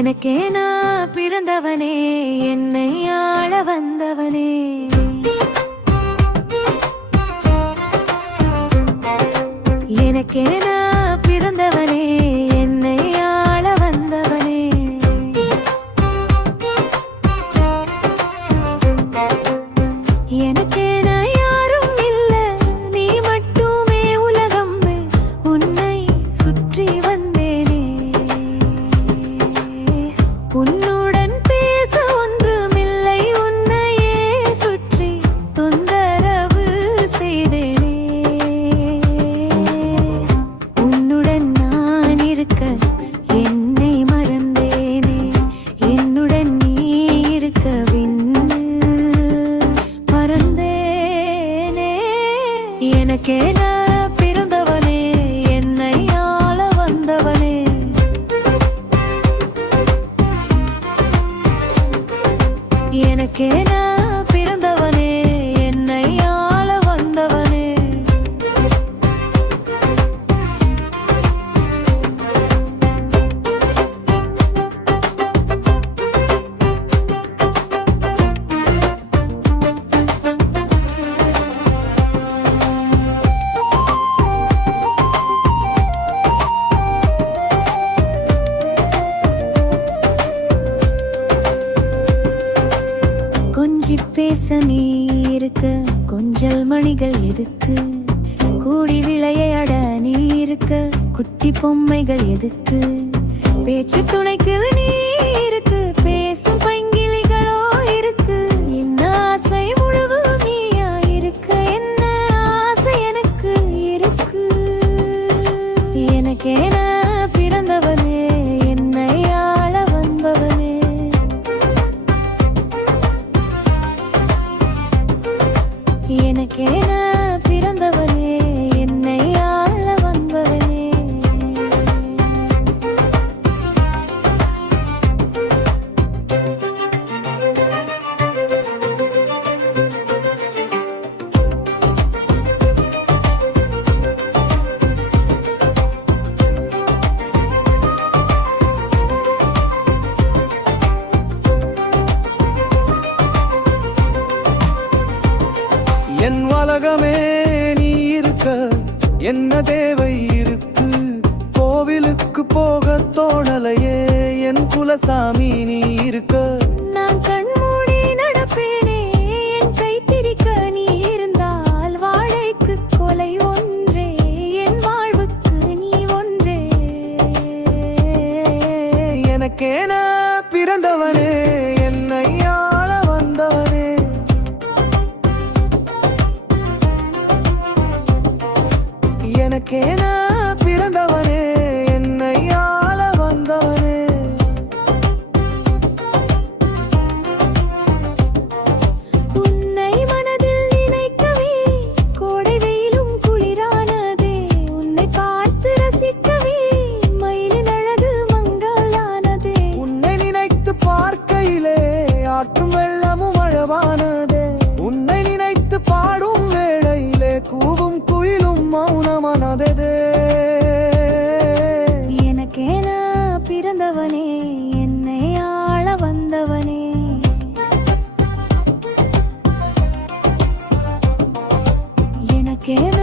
எனக்கேன பிறந்தவனே, என்னை ஆள வந்தவனே. எனக்கேன பிறந்தவனே, என்னை ஆள வந்தவனே. எனக்கேன யாரும் இல்ல, நீ மட்டுமே உலகம். உன்னை சுற்றி வந்தேனே, உன்னுடன் பேச ஒன்றுமில்லை, உன்னையே சுற்றி தொந்தரவு செய்தேனே. உன்னுடன் நான் இருக்க என்னை மறந்தேனே, என்னுடன் நீ இருக்க விண்ணு மறந்தேனே. எனக்கேன பிறந்தவனே, என்னை ஆள வந்தவனே. எனக்கேன பிறந்தவனே, என்னை ஆள வந்தவனே. கொஞ்சி பேச நீ இருக்க, கொஞ்சல் மணிகள் எதுக்கு? கூடி விளையாட நீ இருக்க, குட்டி பொம்மைகள் எதுக்கு? பேச்சு துணைக்கு நீ இருக்கு, பேசும் பைங்கிளிகளோ இருக்கு. என்ன ஆசை முழுவதும் நீயா இருக்க, என்ன ஆசை எனக்கு இருக்கு. எனக்கேன பிறந்தவனே, என்னை ஆள வந்தவனே. எனக்கேன பிறந்தவனே, என்னை ஆள வந்தவனே. என் உலகமே நீ இருக்க, என்ன தேவை இருக்கு? கோவிலுக்கு போக தோணலையே, என் குலசாமி நீ இருக்க. நான் கண்மூடி நடப்பேனே, என் கை திரிக்க நீ இருந்தால். வாழைக்கு கொலை ஒன்றே, என் வாழ்வுக்கு நீ ஒன்றே. எனக்கேன பிறந்தவனே, என்னை ஆள வந்தவனே. எனக்கேன பிறந்தவனே, என்னை ஆள வந்தவனே. உன்னை மனதில் நினைக்கவே கோடை வெயிலும் குளிரானதே. உன்னை பார்த்து ரசிக்கவே மயிலின் அழகு மங்களானதே. உன்னை நினைத்து பார்க்கையிலே ஆற்றும் வெள்ளமும் அழவானதே. உன்னை நினைத்து பாடும் வேளையிலே கூவும் குயிலும் மௌனமானதே. எனக்கேன பிறந்தவனே, என்னை ஆள வந்தவனே. எனக்கேன